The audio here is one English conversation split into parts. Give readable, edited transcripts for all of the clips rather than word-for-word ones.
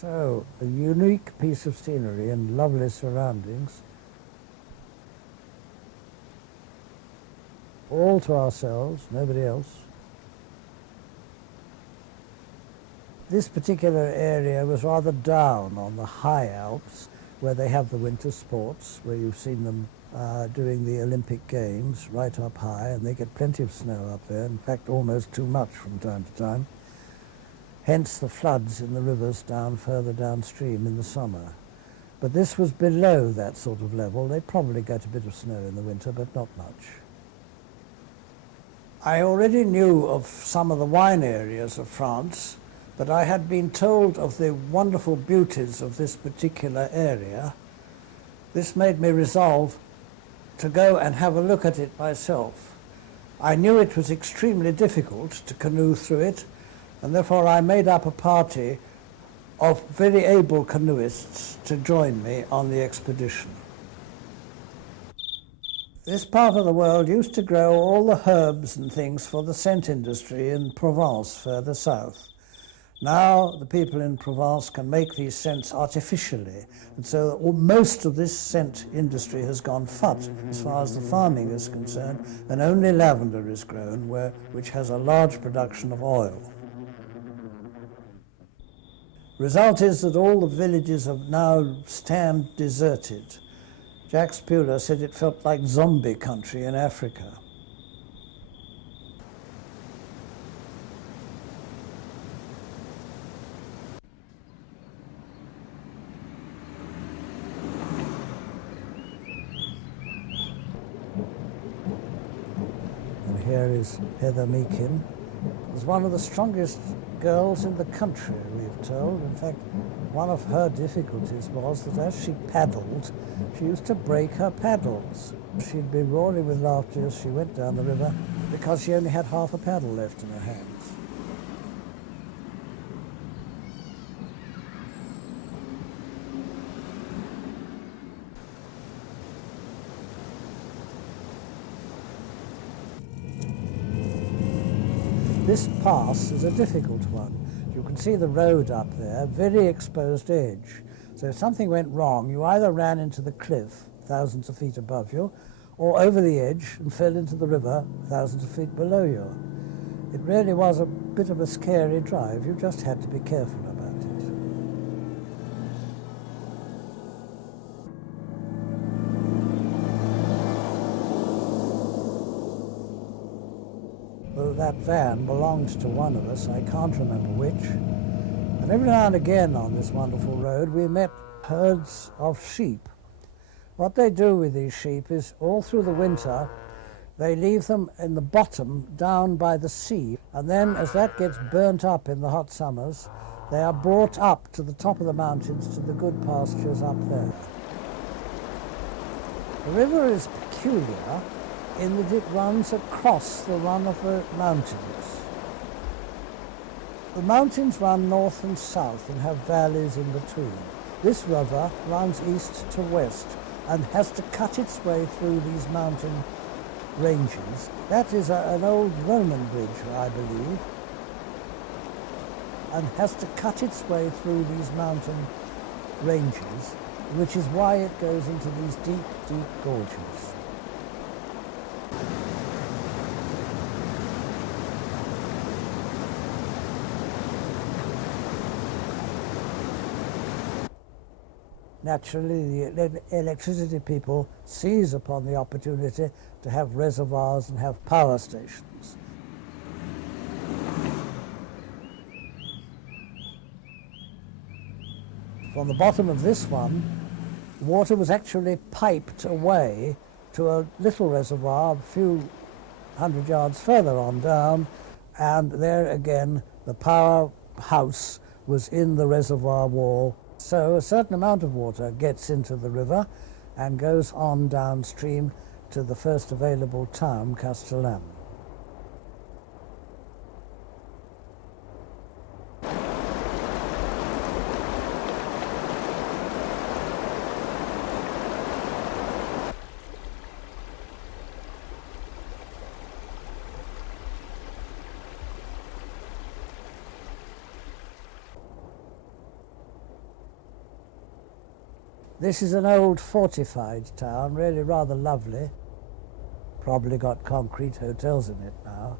So, a unique piece of scenery and lovely surroundings, all to ourselves, nobody else. This particular area was rather down on the high Alps, where they have the winter sports, where you've seen them doing the Olympic Games right up high, and they get plenty of snow up there, in fact almost too much from time to time. Hence the floods in the rivers down further downstream in the summer. But this was below that sort of level. They probably get a bit of snow in the winter, but not much. I already knew of some of the wine areas of France, but I had been told of the wonderful beauties of this particular area. This made me resolve to go and have a look at it myself. I knew it was extremely difficult to canoe through it, and therefore I made up a party of very able canoeists to join me on the expedition. This part of the world used to grow all the herbs and things for the scent industry in Provence further south. Now the people in Provence can make these scents artificially, and so most of this scent industry has gone fut as far as the farming is concerned, and only lavender is grown, which has a large production of oil. Result is that all the villages have now stand deserted. Jack Spuhler said it felt like zombie country in Africa. And here is Heather Meakin. Is one of the strongest girls in the country, we've told. In fact, one of her difficulties was that as she paddled, she used to break her paddles. She'd be roaring with laughter as she went down the river because she only had half a paddle left in her hands. This pass is a difficult one. You can see the road up there, very exposed edge. So if something went wrong, you either ran into the cliff, thousands of feet above you, or over the edge and fell into the river, thousands of feet below you. It really was a bit of a scary drive. You just had to be careful about it. Well, that van belonged to one of us, I can't remember which. And every now and again on this wonderful road we met herds of sheep. What they do with these sheep is all through the winter they leave them in the bottom down by the sea, and then as that gets burnt up in the hot summers, they are brought up to the top of the mountains to the good pastures up there. The river is peculiar in that it runs across the run of the mountains. The mountains run north and south and have valleys in between. This river runs east to west and has to cut its way through these mountain ranges. That is an old Roman bridge, I believe, and has to cut its way through these mountain ranges, which is why it goes into these deep, deep gorges. Naturally, the electricity people seize upon the opportunity to have reservoirs and have power stations. From the bottom of this one, water was actually piped away to a little reservoir a few hundred yards further on down, and there again the powerhouse was in the reservoir wall. So a certain amount of water gets into the river and goes on downstream to the first available town, Castellane. This is an old fortified town, really rather lovely. Probably got concrete hotels in it now.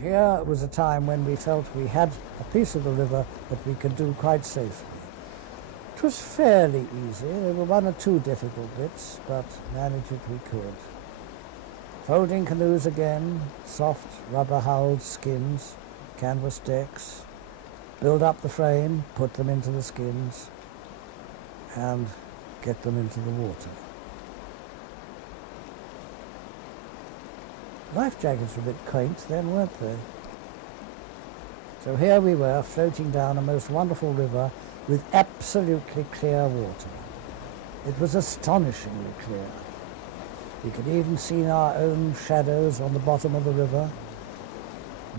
Here was a time when we felt we had a piece of the river that we could do quite safely. It was fairly easy. There were one or two difficult bits, but manage it we could. Folding canoes again, soft rubber-hulled skins, canvas decks, build up the frame, put them into the skins, and get them into the water. Life jackets were a bit quaint then, weren't they? So here we were, floating down a most wonderful river with absolutely clear water. It was astonishingly clear. We could even see our own shadows on the bottom of the river.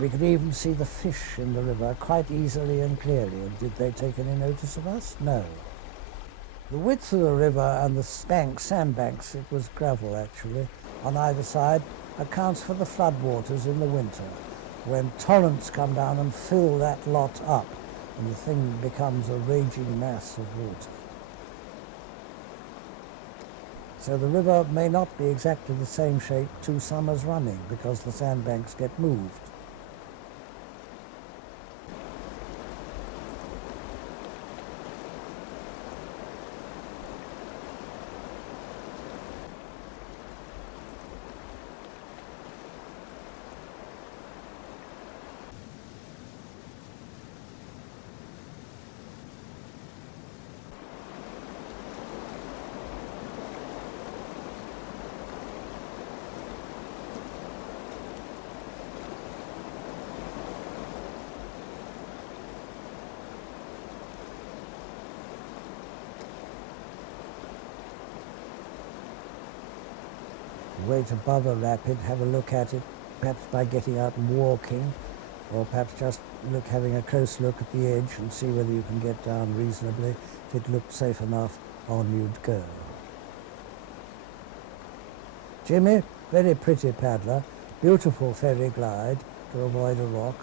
We could even see the fish in the river quite easily and clearly. And did they take any notice of us? No. The width of the river and the sandbanks, it was gravel actually, on either side, accounts for the floodwaters in the winter, when torrents come down and fill that lot up, and the thing becomes a raging mass of water. So the river may not be exactly the same shape 2 summers running, because the sandbanks get moved. Wait above a rapid, have a look at it, perhaps by getting out and walking, or perhaps just having a close look at the edge and see whether you can get down reasonably. If it looked safe enough, on you'd go. Jimmy, very pretty paddler, beautiful ferry glide to avoid a rock,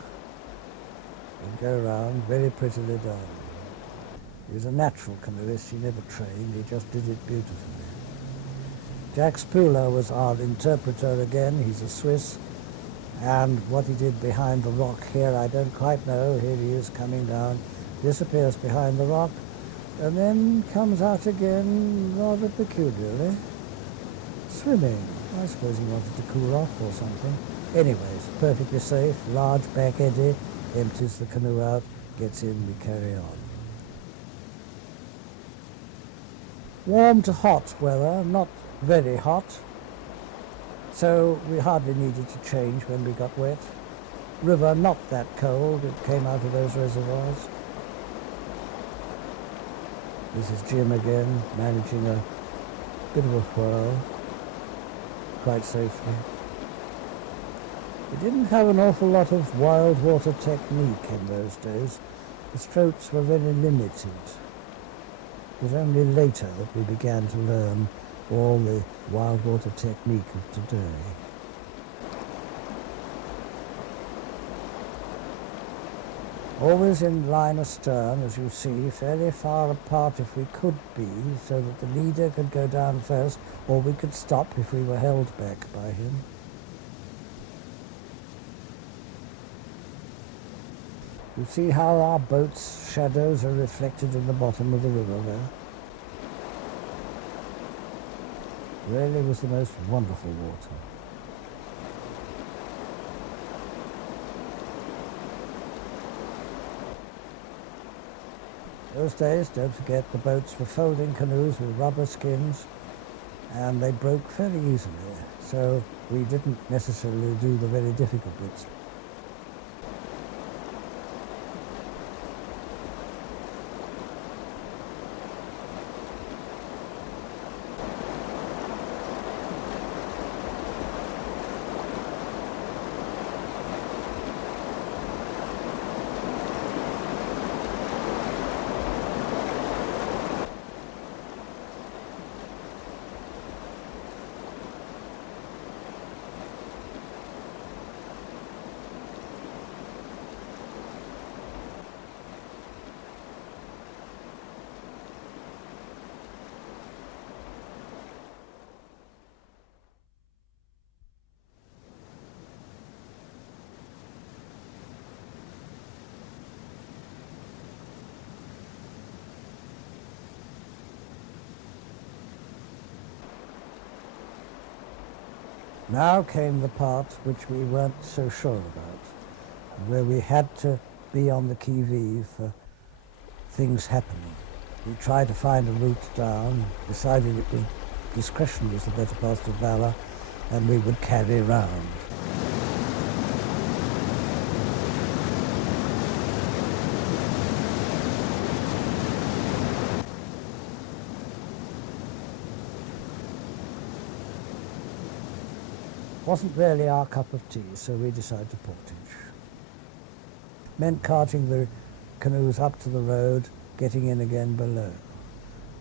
and go round, very prettily done. He was a natural canoeist, he never trained, he just did it beautifully. Jack Spuhler was our interpreter again. He's a Swiss, and what he did behind the rock here I don't quite know. Here he is coming down, disappears behind the rock, and then comes out again rather peculiarly. Swimming. I suppose he wanted to cool off or something. Anyways, perfectly safe, large back eddy, empties the canoe out, gets in, we carry on. Warm to hot weather, not very hot, so we hardly needed to change when we got wet. River not that cold, it came out of those reservoirs. This is Jim again, managing a bit of a whirl, quite safely. We didn't have an awful lot of wild water technique in those days. The strokes were very limited. It was only later that we began to learn all the wild water technique of today. Always in line astern, as you see, fairly far apart if we could be, so that the leader could go down first, or we could stop if we were held back by him. You see how our boat's shadows are reflected in the bottom of the river there? Really was the most wonderful water. Those days, don't forget, the boats were folding canoes with rubber skins, and they broke fairly easily, so we didn't necessarily do the very difficult bits. Now came the part which we weren't so sure about, where we had to be on the qui-vive for things happening. We tried to find a route down, decided discretion was the better part of valour, and we would carry round. Wasn't really our cup of tea, so we decided to portage. Meant carting the canoes up to the road, getting in again below.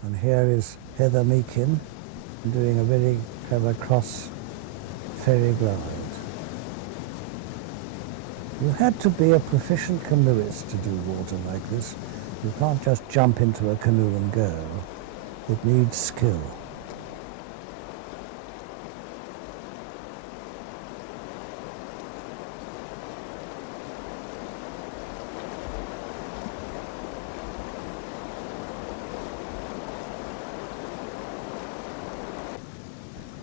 And here is Heather Meakin doing a very clever cross ferry glide. You had to be a proficient canoeist to do water like this. You can't just jump into a canoe and go. It needs skill.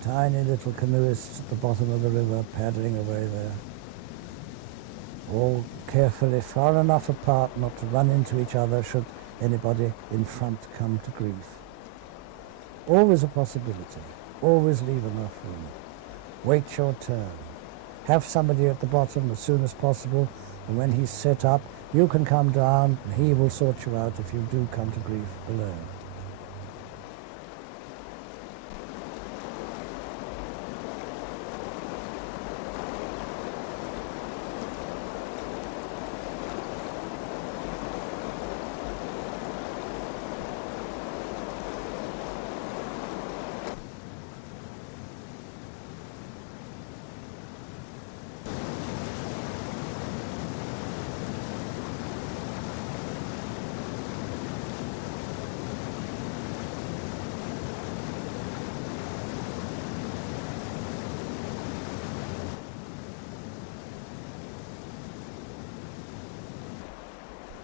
Tiny little canoeists at the bottom of the river paddling away there. All carefully far enough apart not to run into each other should anybody in front come to grief. Always a possibility. Always leave enough room. Wait your turn. Have somebody at the bottom as soon as possible, and when he's set up, you can come down and he will sort you out if you do come to grief below.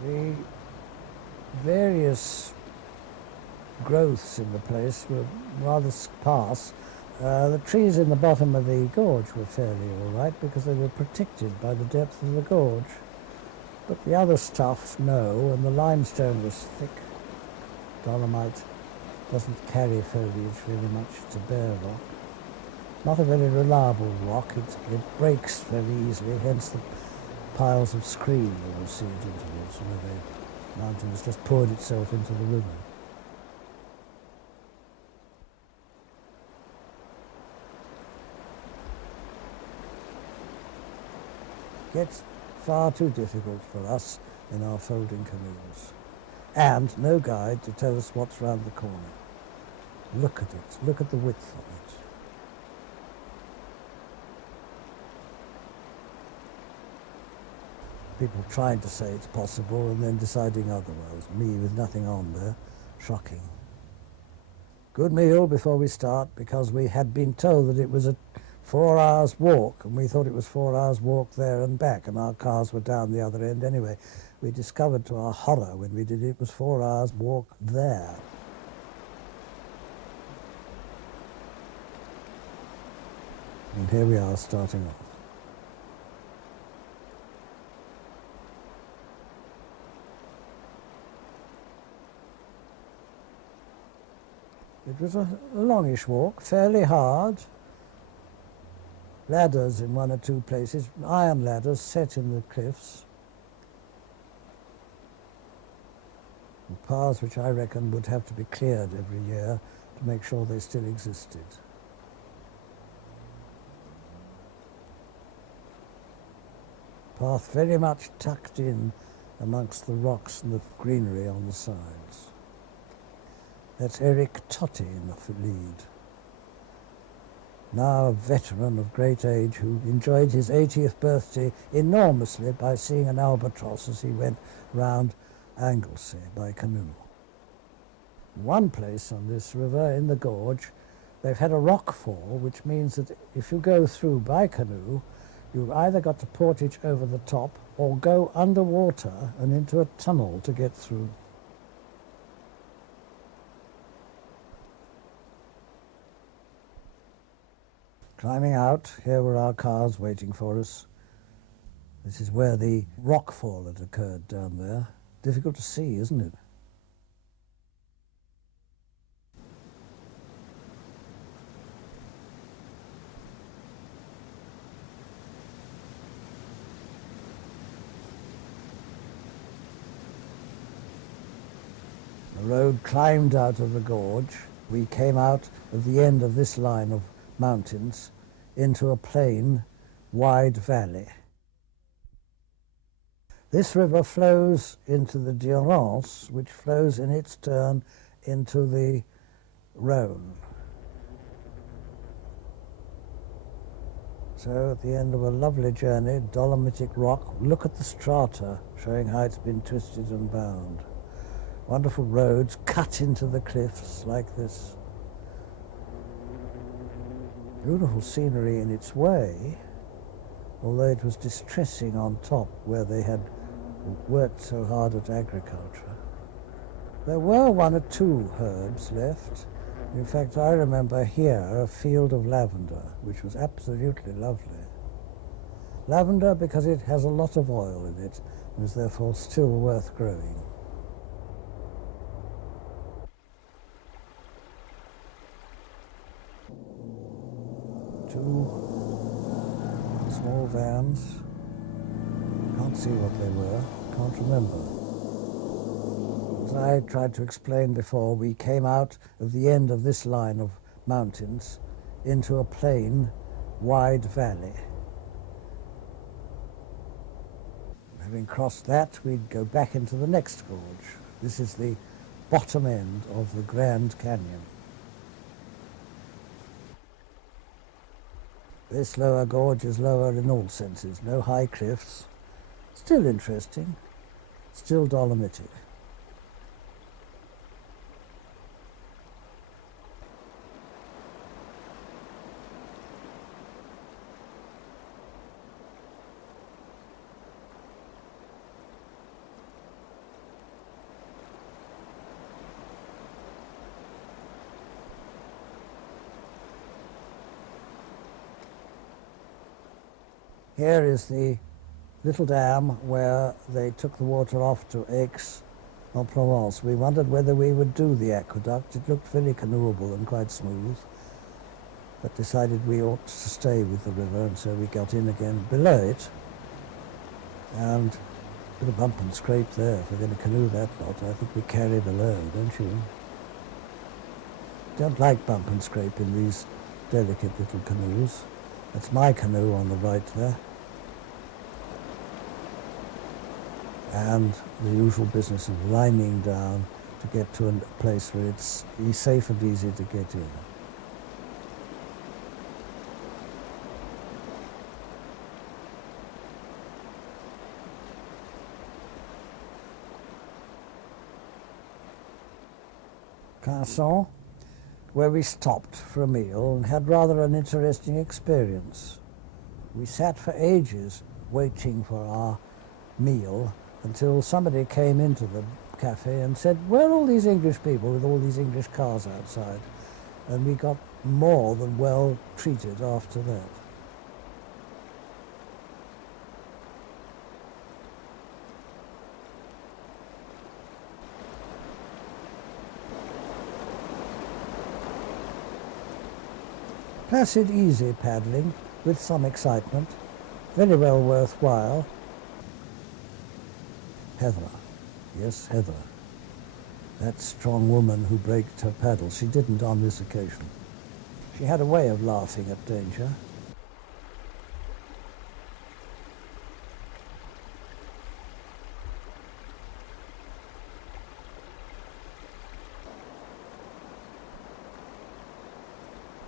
The various growths in the place were rather sparse. The trees in the bottom of the gorge were fairly all right because they were protected by the depth of the gorge. But the other stuff, no, and the limestone was thick. Dolomite doesn't carry foliage very much, it's a bare rock. Not a very reliable rock, it breaks very easily, hence the piles of scree you will see at intervals where the mountain has just poured itself into the river. Gets far too difficult for us in our folding canoes. And no guide to tell us what's round the corner. Look at it, look at the width of it. People trying to say it's possible and then deciding otherwise. Me with nothing on there. Shocking. Good meal before we start because we had been told that it was a 4 hours walk and we thought it was 4 hours walk there and back and our cars were down the other end anyway. We discovered to our horror when we did it, it was 4 hours walk there. And here we are starting off. It was a longish walk, fairly hard. Ladders in one or two places, iron ladders set in the cliffs. And paths which I reckon would have to be cleared every year to make sure they still existed. Path very much tucked in amongst the rocks and the greenery on the sides. That's Eric Totty in the lead. Now a veteran of great age who enjoyed his 80th birthday enormously by seeing an albatross as he went round Anglesey by canoe. One place on this river in the gorge, they've had a rock fall, which means that if you go through by canoe, you've either got to portage over the top or go underwater and into a tunnel to get through. Climbing out, here were our cars waiting for us. This is where the rockfall had occurred down there. Difficult to see, isn't it? The road climbed out of the gorge. We came out of the end of this line of mountains into a plain, wide valley. This river flows into the Durance, which flows in its turn into the Rhone. So at the end of a lovely journey, dolomitic rock, look at the strata showing how it's been twisted and bound. Wonderful roads cut into the cliffs like this. Beautiful scenery in its way, although it was distressing on top where they had worked so hard at agriculture. There were one or two herbs left. In fact, I remember here a field of lavender, which was absolutely lovely. Lavender because it has a lot of oil in it and is therefore still worth growing. Two small vans. Can't see what they were, can't remember. As I tried to explain before, we came out of the end of this line of mountains into a plain, wide valley. Having crossed that, we'd go back into the next gorge. This is the bottom end of the Grand Canyon. This lower gorge is lower in all senses, no high cliffs. Still interesting, still dolomitic. Here is the little dam where they took the water off to Aix-en-Provence. We wondered whether we would do the aqueduct. It looked very canoeable and quite smooth, but decided we ought to stay with the river, and so we got in again below it. And a bit of bump and scrape there. If we're going to canoe that lot, I think we carry below, don't you? Don't like bump and scrape in these delicate little canoes. That's my canoe on the right there. And the usual business of lining down to get to a place where it's safe and easy to get in. Quinson, where we stopped for a meal and had rather an interesting experience. We sat for ages waiting for our meal until somebody came into the cafe and said, "Where are all these English people with all these English cars outside?" And we got more than well treated after that. Placid, easy paddling with some excitement, very well worthwhile. Heather, yes, Heather, that strong woman who braked her paddle. She didn't on this occasion. She had a way of laughing at danger.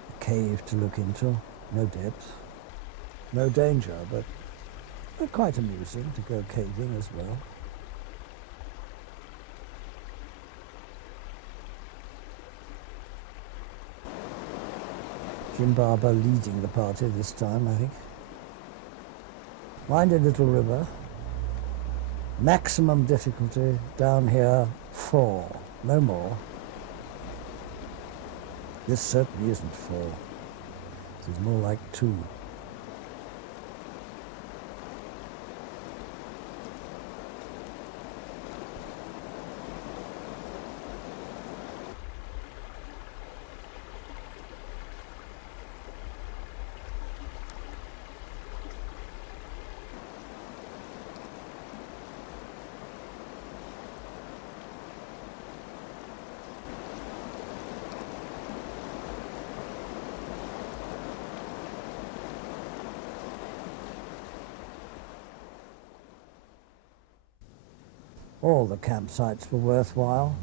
A cave to look into, no depth, no danger, but quite amusing to go caving as well. Jim Barbour leading the party this time, I think. Windy little river. Maximum difficulty down here, 4, no more. This certainly isn't 4. It's more like 2. All the campsites were worthwhile,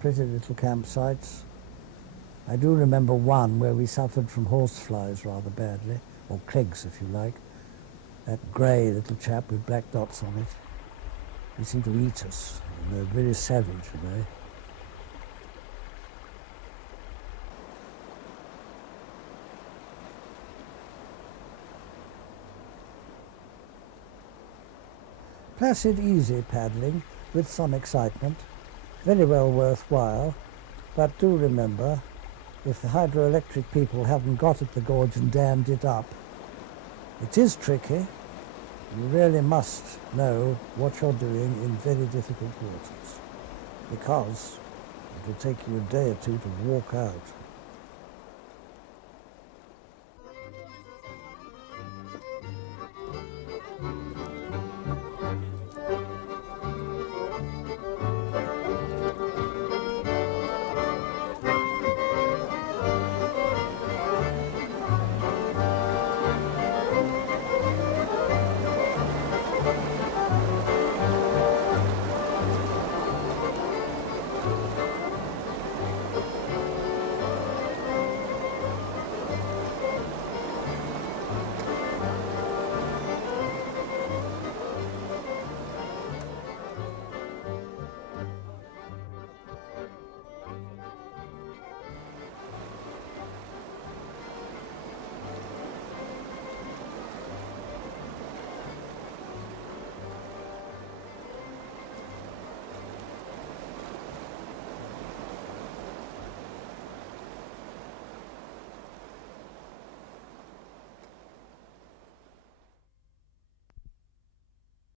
pretty little campsites. I do remember one where we suffered from horseflies rather badly, or clegs if you like. That grey little chap with black dots on it. They seem to eat us, and they're very savage, you know. Placid, easy paddling, with some excitement, very well worthwhile, but do remember, if the hydroelectric people haven't got at the gorge and dammed it up, it is tricky. You really must know what you're doing in very difficult waters, because it will take you a day or two to walk out.